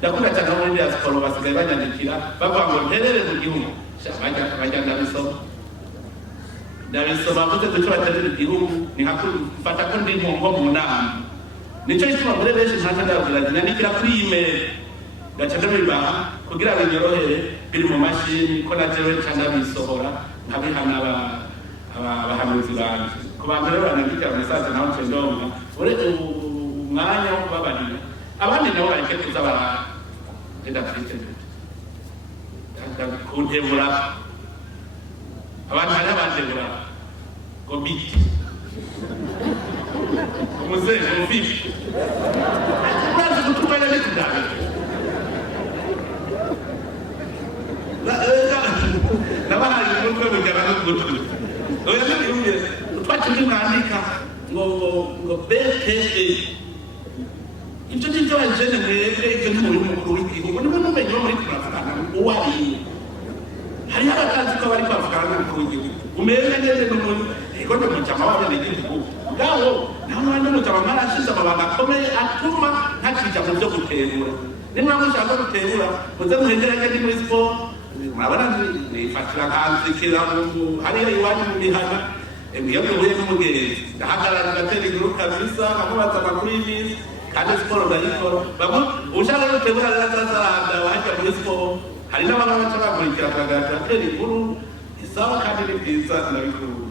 ndakunda cyane muri diaspora basigaye banyandikira bavuga ngo nterere mu gihugu bajya ndabisoma mvuze duce baterere igihugu ni hakufata ko ndi nko mu nama nicyo gituma muri benshi ntacyo ndababwira nyandikira kuri email gaca ndabibaha kugira ngo binyorohere biri mu mashini ko najewe cyangwa bisohora nkabihana abahanuzi banje ku bantu rero banandikira mesaje nawe nce ndonka umwanya wo kubabarira abandi nabo bareke kuza baragenda kuntebura abantu hari abantebura ngo biti umuzengo mufifi urazi gutumanya n'ikudabira nabahaye umutwe mujyana n'ugutwi oya n'ibimwe twakiri mwandika ngo BTE ibyo ngibyo bajene mwebwe ibyo n'umurimo mukuru w'igihugu niwe mumenye wo muri kuravugana uwo ariwe hariho abatazi ko bari kwavugana n'umukuru w'igihugu umeze neza n'umuntu ego ni umujama w'abenegihugu ngaho naho n'abandi umujama mwarashize amabanga akomeye atuma ntakija mu byo guterura nimba mushaka guterura muze muhegeranye ni muri siporo murabona nifatira nkanzikira hariya iwanyu mu mihana iyo bihuye n'umugenzi ndahagarara ngatera inkuru kabisa nkamubaza amakuru y'iminsi kandi siporo ndayikora ushaka gutegura azazaranda wajya muri siporo hari n'abana baca bakurikira akagatera inkuru isawa kandi ni bwiza ndabikunda